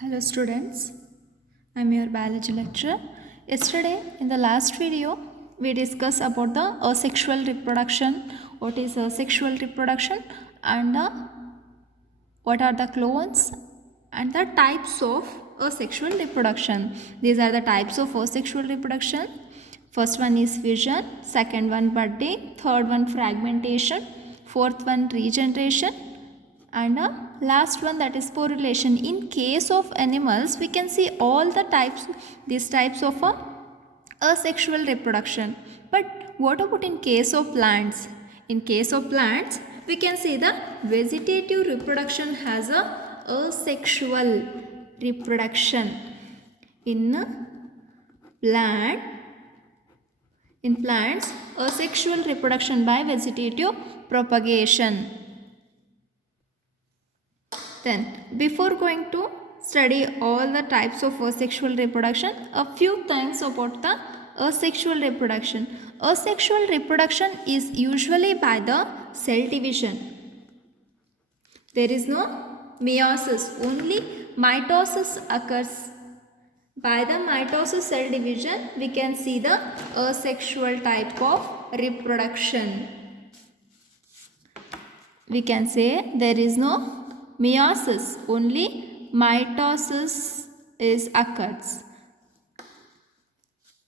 Hello students, I'm your biology lecturer. Yesterday in the last video we discussed about the asexual reproduction, what is asexual reproduction and what are the clones and the types of asexual reproduction. These are the types of asexual reproduction. First one is fission, second one budding, third one fragmentation, fourth one regeneration and last one that is sporulation. In case of animals we can see all the types, these types of asexual reproduction. But what about in case of plants? In case of plants we can see the vegetative reproduction has a asexual reproduction. In plants asexual reproduction by vegetative propagation. Then, before going to study all the types of asexual reproduction, a few things about the asexual reproduction. Asexual reproduction is usually by the cell division. There is no meiosis, only mitosis occurs. By the mitosis cell division, we can see the asexual type of reproduction. We can say there is no meiosis, only mitosis is occurs.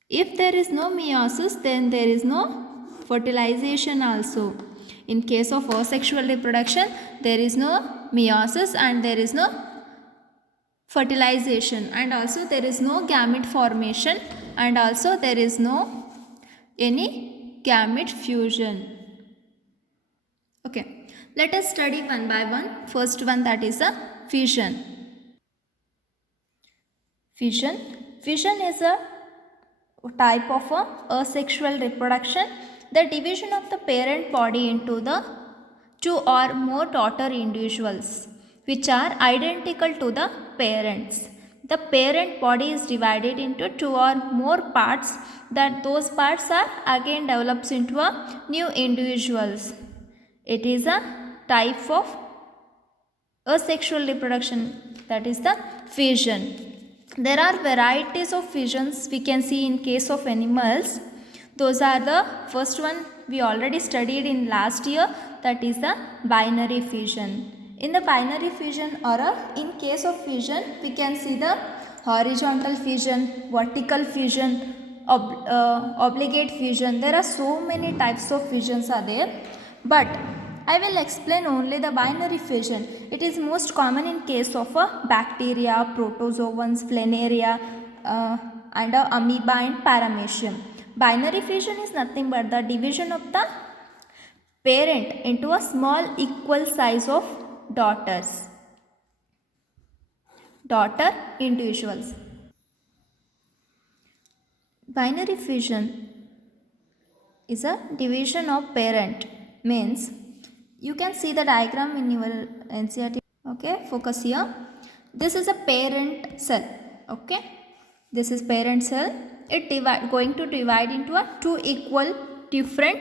If there is no meiosis, then there is no fertilization also. In case of asexual reproduction, there is no meiosis and there is no fertilization, and also there is no gamete formation, and also there is no any gamete fusion. Okay, let us study one by one. First one, that is a fission. Fission is a type of a asexual reproduction, the division of the parent body into the two or more daughter individuals which are identical to the parents. The parent body is divided into two or more parts, that those parts are again develops into a new individuals. It is a type of asexual reproduction, that is the fission. There are varieties of fissions we can see in case of animals. Those are the first one we already studied in last year, that is the binary fission. In the binary fission or in case of fission we can see the horizontal fission, vertical fission, obligate fission. There are so many types of fissions are there, but I will explain only the binary fission. It is most common in case of bacteria, protozoans, planaria and amoeba and paramecium. Binary fission is nothing but the division of the parent into a small equal size of daughter individuals. Binary fission is a division of parent, means you can see the diagram in your NCERT. Okay, focus here. This is a parent cell. Okay, this is parent cell. It going to divide into a two equal different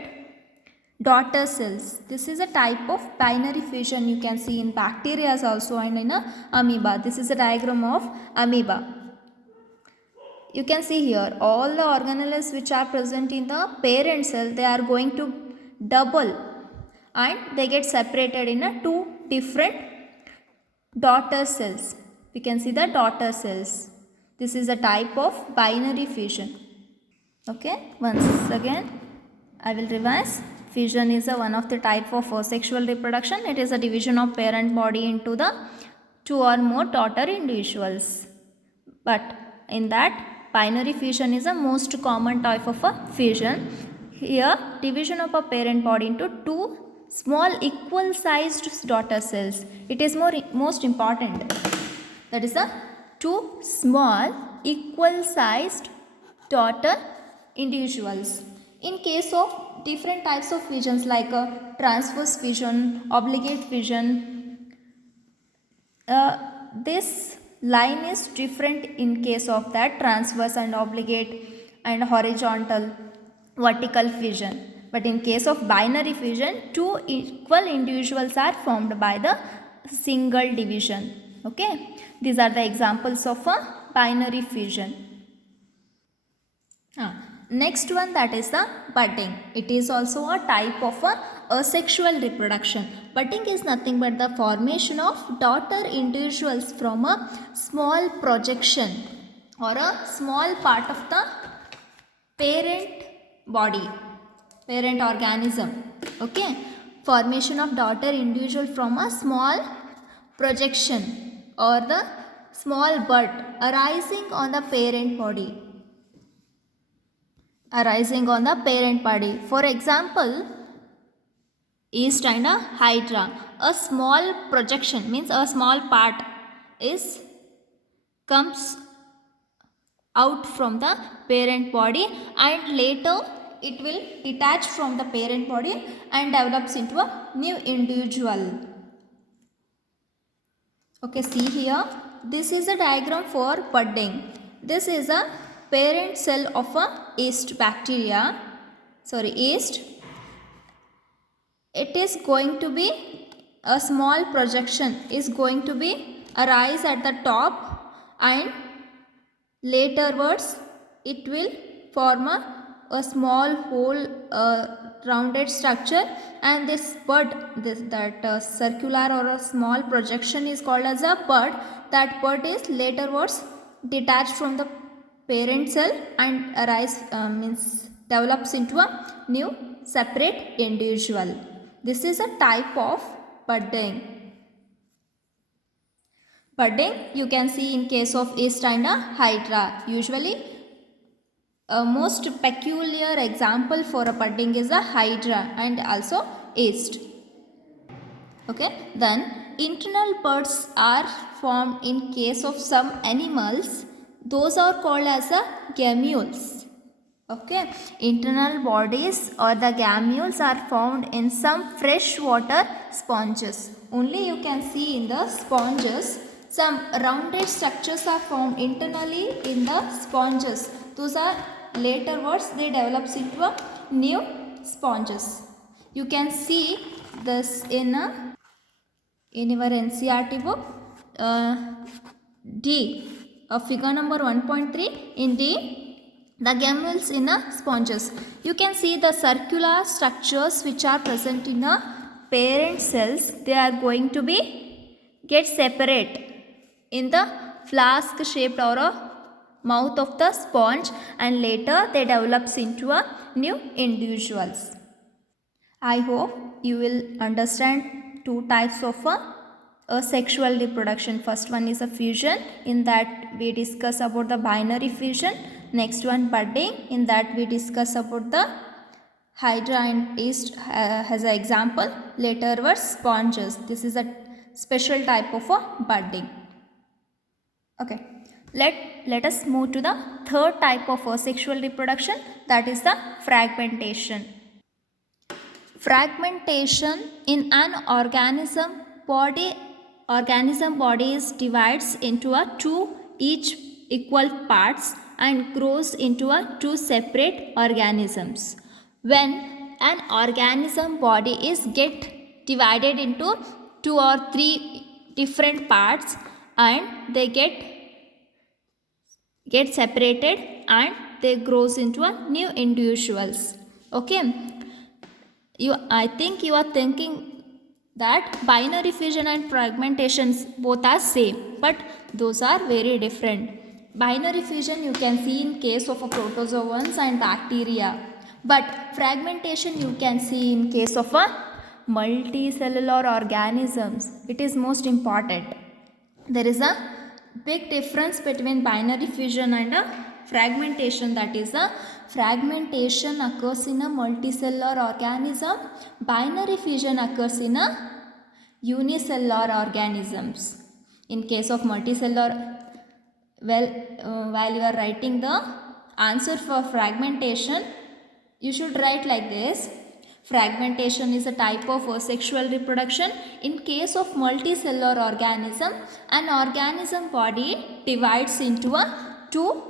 daughter cells. This is a type of binary fission you can see in bacteria also and in a amoeba. This is a diagram of amoeba. You can see here all the organelles which are present in the parent cell, they are going to double and they get separated in a two different daughter cells. We can see the daughter cells. This is a type of binary fission. Okay, once again I will revise. Fission is one of the type of asexual reproduction. It is a division of parent body into the two or more daughter individuals. But in that, binary fission is a most common type of a fission. Here, division of a parent body into two small equal sized daughter cells. It is most important. That is the two small equal sized daughter individuals. In case of different types of fissions like transverse fission, obligate fission, this line is different in case of that transverse and obligate and horizontal, vertical fission. But in case of binary fission, two equal individuals are formed by the single division. Okay, these are the examples of a binary fission. Next one, that is the budding. It is also a type of a asexual reproduction. Budding is nothing but the formation of daughter individuals from a small projection or a small part of the parent body, parent organism. Okay, formation of daughter individual from a small projection or the small bud arising on the parent body. For example, yeast and a hydra. A small projection means a small part comes out from the parent body, and later it will detach from the parent body and develops into a new individual. Okay, see here, this is a diagram for budding. This is a parent cell of a yeast yeast. It is going to be a small projection is going to be arise at the top, and laterwards it will form a small whole rounded structure, and this bud, circular or a small projection is called as a bud. That bud is laterwards detached from the parent cell and develops into a new separate individual. This is a type of budding. Budding you can see in case of yeast and a hydra. Usually a most peculiar example for a budding is a hydra and also yeast. Okay, then internal buds are formed in case of some animals. Those are called as a gammules. Okay, internal bodies or the gammules are found in some freshwater sponges. Only you can see in the sponges some rounded structures are found internally in the sponges. Those are laterwards they develops into a new sponges. You can see this in your NCERT book D, figure number 1.3 in D. The gammules in a sponges. You can see the circular structures which are present in a parent cells. They are going to be get separate in the flask shaped or a mouth of the sponge, and later they develops into a new individuals. I hope you will understand two types of a sexual reproduction. First one is a fusion. In that we discuss about the binary fission. Next one budding. In that we discuss about the hydra and yeast as an example. Later were sponges. This is a special type of a budding. Okay, let us move to the third type of sexual reproduction, that is the fragmentation. Fragmentation in an organism body is divides into a two each equal parts and grows into a two separate organisms. When an organism body is get divided into two or three different parts and they get separated and they grows into a new individuals. Okay, I think you are thinking that binary fission and fragmentations both are same, but those are very different. Binary fission you can see in case of protozoans and bacteria, but fragmentation you can see in case of a multicellular organisms. It is most important. There is a big difference between binary fission and a fragmentation. That is a fragmentation occurs in a multicellular organism. Binary fission occurs in a unicellular organisms. In case of multicellular, while you are writing the answer for fragmentation, you should write like this. Fragmentation is a type of sexual reproduction. In case of multicellular organism, an organism body divides into a two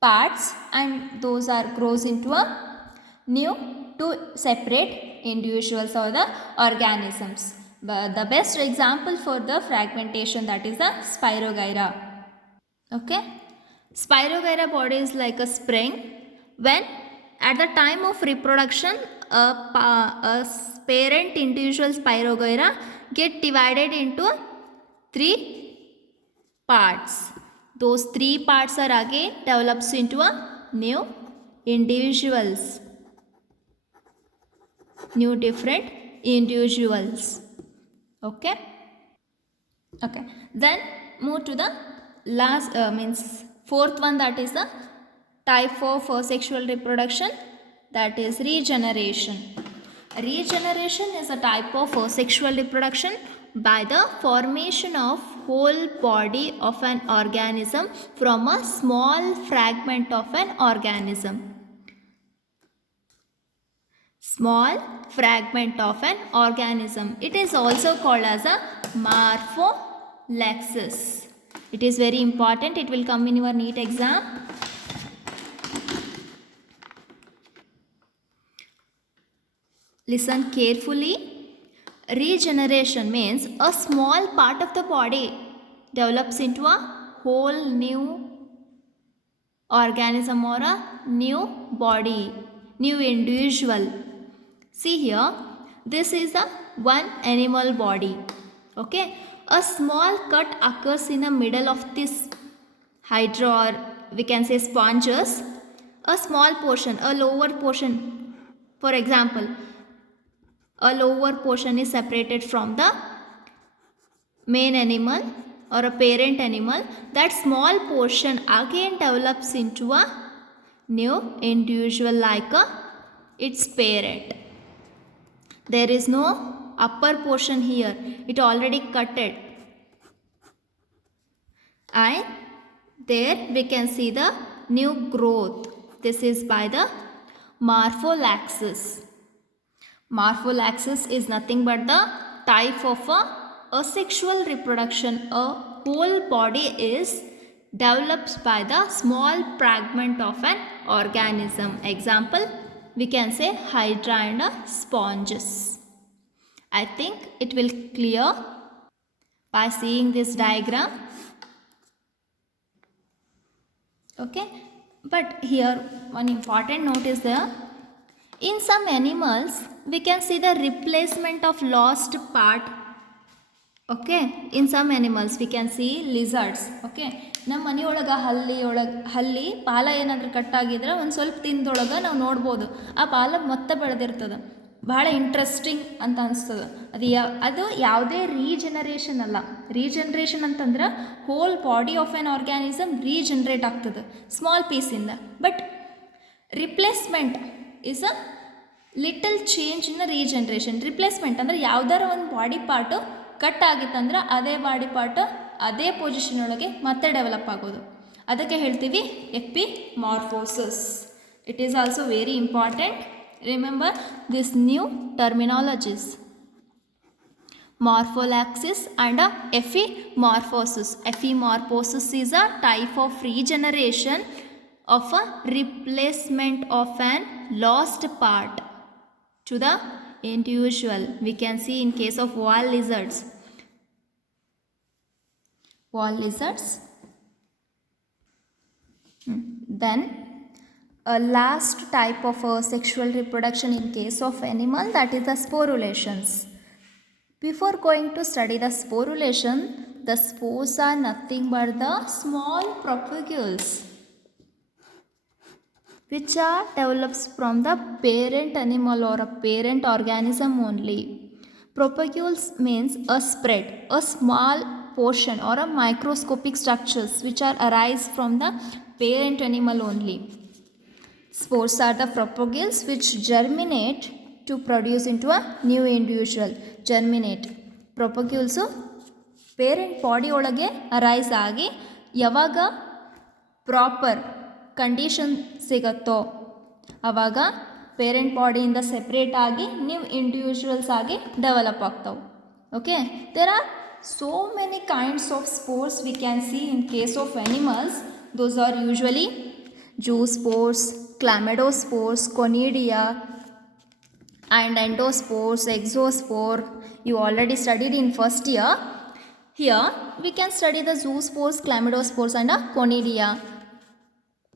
parts and those are grows into a new two separate individuals or the organisms. the best example for the fragmentation, that is the Spirogyra. Okay, Spirogyra body is like a spring. When at the time of reproduction, a parent individual Spirogyra get divided into 3 parts. Those 3 parts are again develops into a new individuals, new different individuals. Okay, then move to the last means fourth one, that is the type of sexual reproduction, that is regeneration. Regeneration is a type of sexual reproduction by the formation of whole body of an organism from a small fragment of an organism. Small fragment of an organism. It is also called as a morpholepsis. It is very important. It will come in your NEET exam. Listen carefully. Regeneration means a small part of the body develops into a whole new organism or a new body, new individual. See here, this is a one animal body. Okay, a small cut occurs in the middle of this hydra, or we can say sponges. A small portion, a lower portion, for example, a lower portion is separated from the main animal or a parent animal. That small portion again develops into a new individual like its parent. There is no upper portion here, it already cutted, and there we can see the new growth. This is by the morpholepsis. Morpholepsis is nothing but the type of a asexual reproduction. A whole body is developed by the small fragment of an organism. Example, we can say hydra and sponges. I think it will clear by seeing this diagram. Okay, but here one important note is there. In some animals we can see the replacement of lost part. Okay, in some animals we can see lizards. Okay, ನಮ್ಮ ಮನೆಯೊಳಗೆ ಹಲ್ಲಿ ಪಾಲ ಏನಾದರೂ ಕಟ್ಟಾಗಿದ್ರೆ ಒಂದು ಸ್ವಲ್ಪ ತಿಂದೊಳಗೆ ನಾವು ನೋಡ್ಬೋದು, ಆ ಪಾಲ ಮತ್ತೆ ಬೆಳೆದಿರ್ತದೆ. ಭಾಳ ಇಂಟ್ರೆಸ್ಟಿಂಗ್ ಅಂತ ಅನಿಸ್ತದೆ. ಅದು ಯಾವುದೇ ರೀಜನರೇಷನ್ ಅಲ್ಲ. ರೀಜನರೇಷನ್ ಅಂತಂದ್ರೆ whole body of an organism regenerate ಆಗ್ತದೆ ಸ್ಮಾಲ್ ಪೀಸಿಂದ. But replacement is a little change in the regeneration. Replacement ಅಂದರೆ ಯಾವ್ದಾರ ಒಂದು ಬಾಡಿ ಪಾರ್ಟು ಕಟ್ ಆಗಿತ್ತಂದ್ರೆ ಅದೇ ಬಾಡಿ ಪಾರ್ಟ್ ಅದೇ ಪೊಸಿಷನ್ ಒಳಗೆ ಮತ್ತೆ ಡೆವಲಪ್ ಆಗೋದು, ಅದಕ್ಕೆ ಹೇಳ್ತೀವಿ epimorphosis. It is also very important. Remember this new terminologies, morpholepsis and epimorphosis. Epimorphosis is a type of regeneration of a replacement of an lost part to the individual. We can see in case of wall lizards. Then a last type of sexual reproduction in case of animal, that is the sporulations. Before going to study the sporulation, the spores are nothing but the small propagules which are developed from the parent animal or a parent organism only. Propagules means a spread, a small portion or a microscopic structures which are arise from the parent animal only. Spores are the propagules which germinate to produce into a new individual. Germinate. Propagules parent body ಒಳಗೆ arise ಆಗಿ ಯಾವಾಗ proper condition ಸಿಗುತ್ತೋ ಆವಾಗ parent ಬಾಡಿಯಿಂದ separate ಆಗಿ new individuals ಆಗಿ develop ಆಗ್ತಾವೆ. Okay, there are so many kinds of spores we can see in case of animals. Those are usually zoospores, chlamydospores, conidia, and endospores, exospore. You already studied in first year. Here we can study the zoospores, chlamydospores and conidia.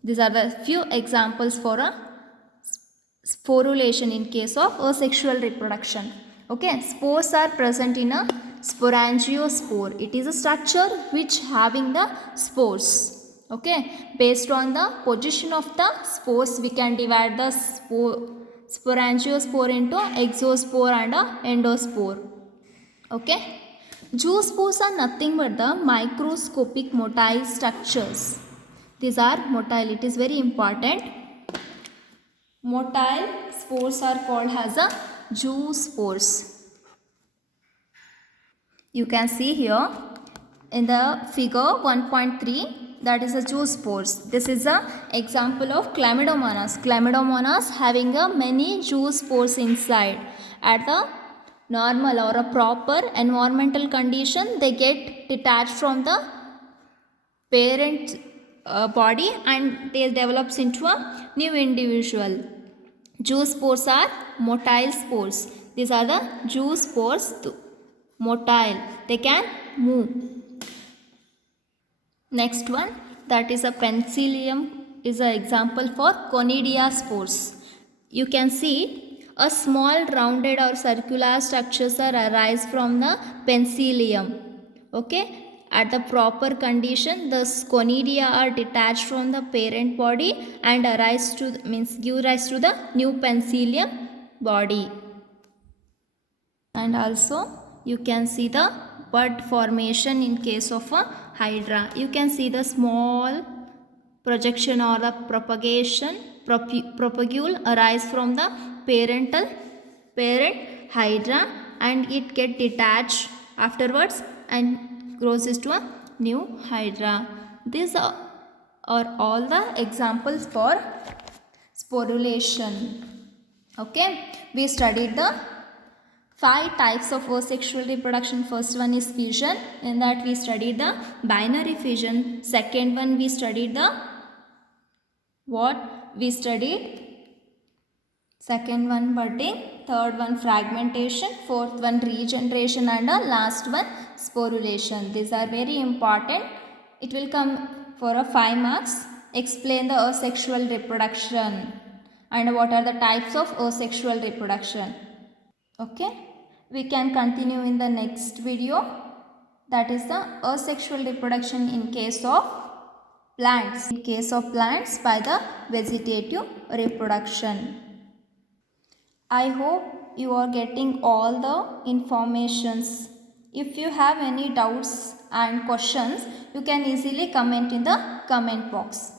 These are the few examples for a sporulation in case of asexual reproduction. Okay, spores are present in a sporangiospore. It is a structure which having the spores. Okay, based on the position of the spores, we can divide the sporangiospore into exospore and endospore. Okay, zoospores are nothing but the microscopic motile structures. These are motile. It is very important. Motile spores are called as a zoospores. You can see here in the figure 1.3, that is a zoospores. This is a example of chlamydomonas. Chlamydomonas having a many zoospores inside. At the normal or a proper environmental condition, they get detached from the parent body and they develops into a new individual. Zoospores are motile spores. These are the zoospores, motile. They can move. Next one, that is a penicillium, is an example for conidia spores. You can see a small rounded or circular structures are arise from the penicillium. Okay. At the proper condition, the conidia are detached from the parent body and arise to give rise to the new penicillium body. And also you can see the bud formation in case of a hydra. You can see the small projection or the propagule arise from the parent hydra and it get detached afterwards and grows into a new hydra. These are all the examples for sporulation. Okay, we studied the 5 types of asexual reproduction. First one is fission. In that we studied the binary fission. Second one we studied the second one budding. Third one fragmentation. Fourth one regeneration and last one sporulation. These are very important. It will come for a 5 marks. Explain the asexual reproduction and what are the types of asexual reproduction. Okay, we can continue in the next video, that is the asexual reproduction in case of plants. In case of plants by the vegetative reproduction. I hope you are getting all the informations. If you have any doubts and questions, you can easily comment in the comment box.